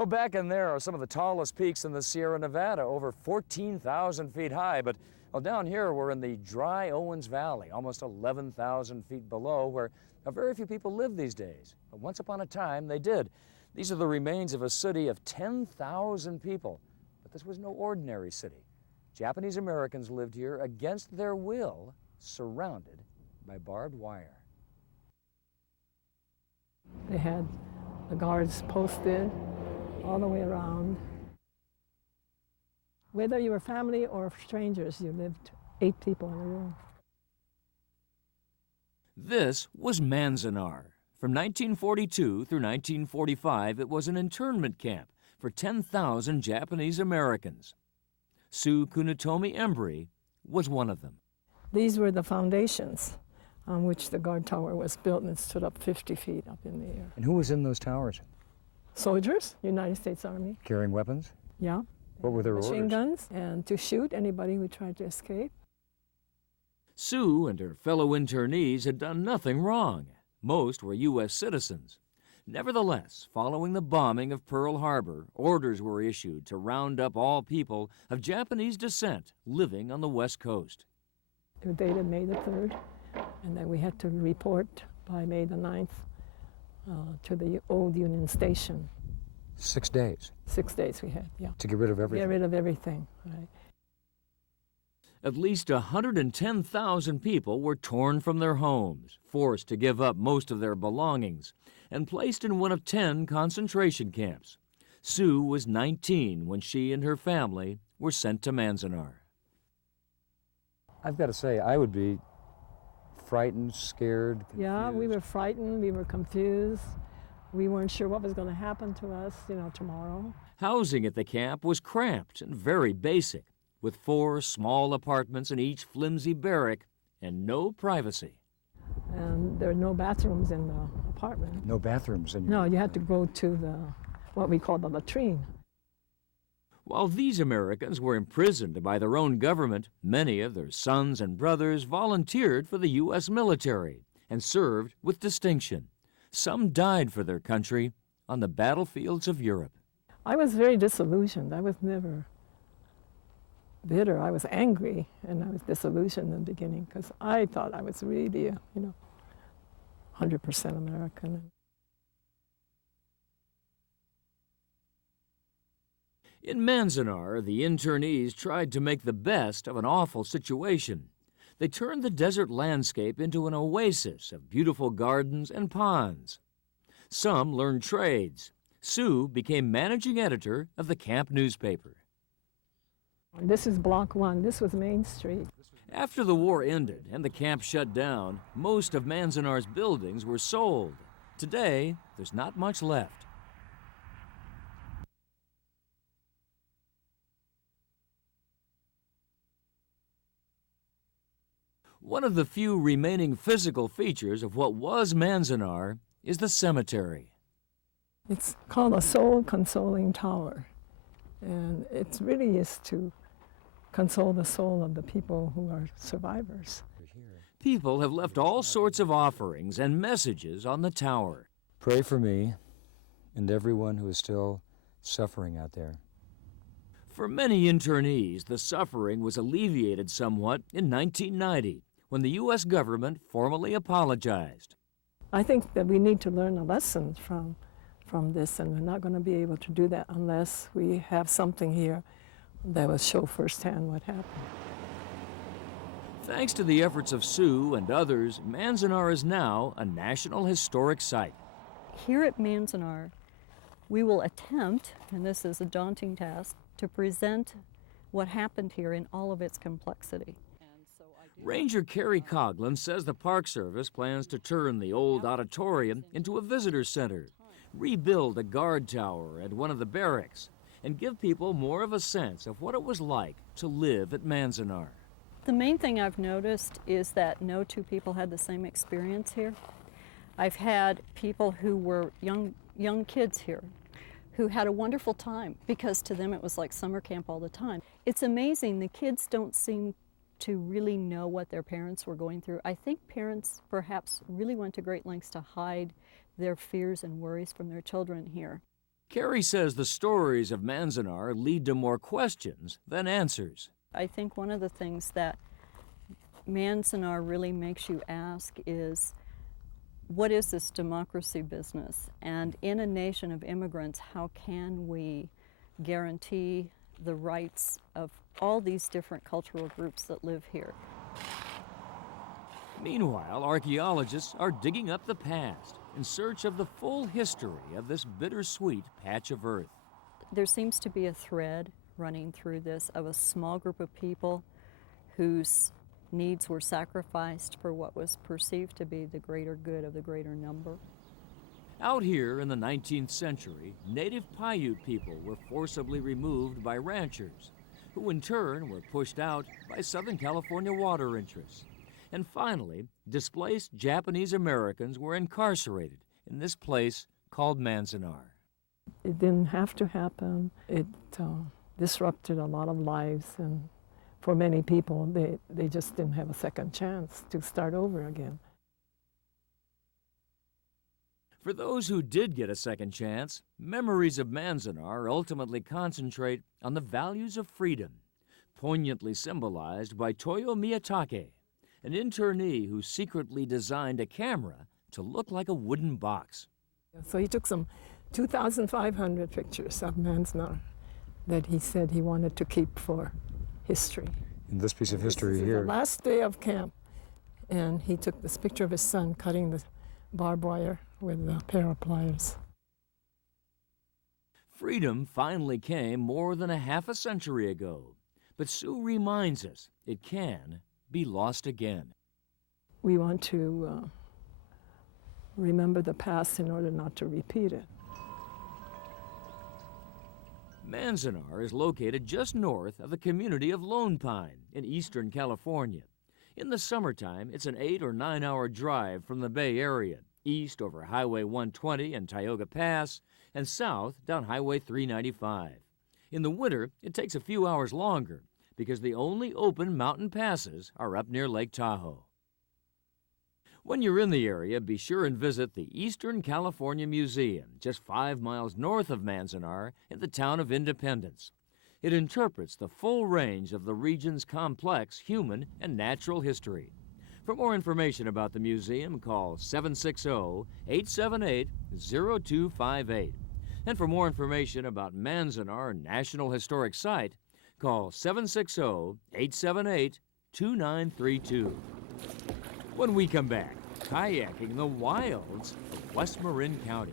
Oh, back in there are some of the tallest peaks in the Sierra Nevada, over 14,000 feet high. But well, down here we're in the dry Owens Valley, almost 11,000 feet below, where very few people live these days. But once upon a time, they did. These are the remains of a city of 10,000 people. But this was no ordinary city. Japanese Americans lived here against their will, surrounded by barbed wire. They had the guards posted all the way around. Whether you were family or strangers, you lived 8 people in a room. This was Manzanar. From 1942 through 1945, it was an internment camp for 10,000 Japanese Americans. Sue Kunitomi Embry was one of them. These were the foundations on which the guard tower was built, and it stood up 50 feet up in the air. And who was in those towers? Soldiers, United States Army. Carrying weapons? Yeah. What were their orders? Machine guns, and to shoot anybody who tried to escape. Sue and her fellow internees had done nothing wrong. Most were U.S. citizens. Nevertheless, following the bombing of Pearl Harbor, orders were issued to round up all people of Japanese descent living on the West Coast. It was dated May the 3rd, and then we had to report by May the 9th to the old Union Station. 6 days? 6 days we had, yeah. To get rid of everything? Get rid of everything, right. At least 110,000 people were torn from their homes, forced to give up most of their belongings, and placed in one of 10 concentration camps. Sue was 19 when she and her family were sent to Manzanar. I've got to say, I would be frightened, scared, confused. Yeah, we were frightened, we were confused. We weren't sure what was going to happen to us, tomorrow. Housing at the camp was cramped and very basic, with 4 small apartments in each flimsy barrack and no privacy. And there were no bathrooms in the apartment. No bathrooms in your... No, you had to go to what we call the latrine. While these Americans were imprisoned by their own government, many of their sons and brothers volunteered for the U.S. military and served with distinction. Some died for their country on the battlefields of Europe. I was very disillusioned. I was never bitter. I was angry, and I was disillusioned in the beginning because I thought I was really, 100% American. In Manzanar, the internees tried to make the best of an awful situation. They turned the desert landscape into an oasis of beautiful gardens and ponds. Some learned trades. Sue became managing editor of the camp newspaper. This is Block 1. This was Main Street. After the war ended and the camp shut down, most of Manzanar's buildings were sold. Today, there's not much left. One of the few remaining physical features of what was Manzanar is the cemetery. It's called a soul consoling tower, and it really is to console the soul of the people who are survivors. People have left all sorts of offerings and messages on the tower. Pray for me and everyone who is still suffering out there. For many internees, the suffering was alleviated somewhat in 1990, when the U.S. government formally apologized. I think that we need to learn a lesson from this, and we're not going to be able to do that unless we have something here that will show firsthand what happened. Thanks to the efforts of Sue and others, Manzanar is now a National Historic Site. Here at Manzanar, we will attempt, and this is a daunting task, to present what happened here in all of its complexity. Ranger Carrie Coughlin says the Park Service plans to turn the old auditorium into a visitor center, rebuild a guard tower at one of the barracks, and give people more of a sense of what it was like to live at Manzanar. The main thing I've noticed is that no 2 people had the same experience here. I've had people who were young kids here who had a wonderful time because to them it was like summer camp all the time. It's amazing, the kids don't seem to really know what their parents were going through. I think parents perhaps really went to great lengths to hide their fears and worries from their children here. Carrie says the stories of Manzanar lead to more questions than answers. I think one of the things that Manzanar really makes you ask is, what is this democracy business? And in a nation of immigrants, how can we guarantee the rights of all these different cultural groups that live here? Meanwhile, archaeologists are digging up the past in search of the full history of this bittersweet patch of earth. There seems to be a thread running through this of a small group of people whose needs were sacrificed for what was perceived to be the greater good of the greater number. Out here in the 19th century, native Paiute people were forcibly removed by ranchers, who in turn were pushed out by Southern California water interests. And finally, displaced Japanese Americans were incarcerated in this place called Manzanar. It didn't have to happen. It disrupted a lot of lives, and for many people, they just didn't have a second chance to start over again. For those who did get a second chance, memories of Manzanar ultimately concentrate on the values of freedom, poignantly symbolized by Toyo Miyatake, an internee who secretly designed a camera to look like a wooden box. So he took some 2,500 pictures of Manzanar that he said he wanted to keep for history. In this piece of history This is here. the last day of camp, and he took this picture of his son cutting the barbed wire with a pair of pliers. Freedom finally came more than a half a century ago, but Sue reminds us it can be lost again. We want to remember the past in order not to repeat it. Manzanar is located just north of the community of Lone Pine in eastern California. In the summertime, it's an 8 or 9 hour drive from the Bay Area, east over Highway 120 and Tioga Pass, and south down Highway 395. In the winter, it takes a few hours longer because the only open mountain passes are up near Lake Tahoe. When you're in the area, be sure and visit the Eastern California Museum, just 5 miles north of Manzanar in the town of Independence. It interprets the full range of the region's complex human and natural history. For more information about the museum, call 760-878-0258. And for more information about Manzanar National Historic Site, call 760-878-2932. When we come back, kayaking the wilds of West Marin County.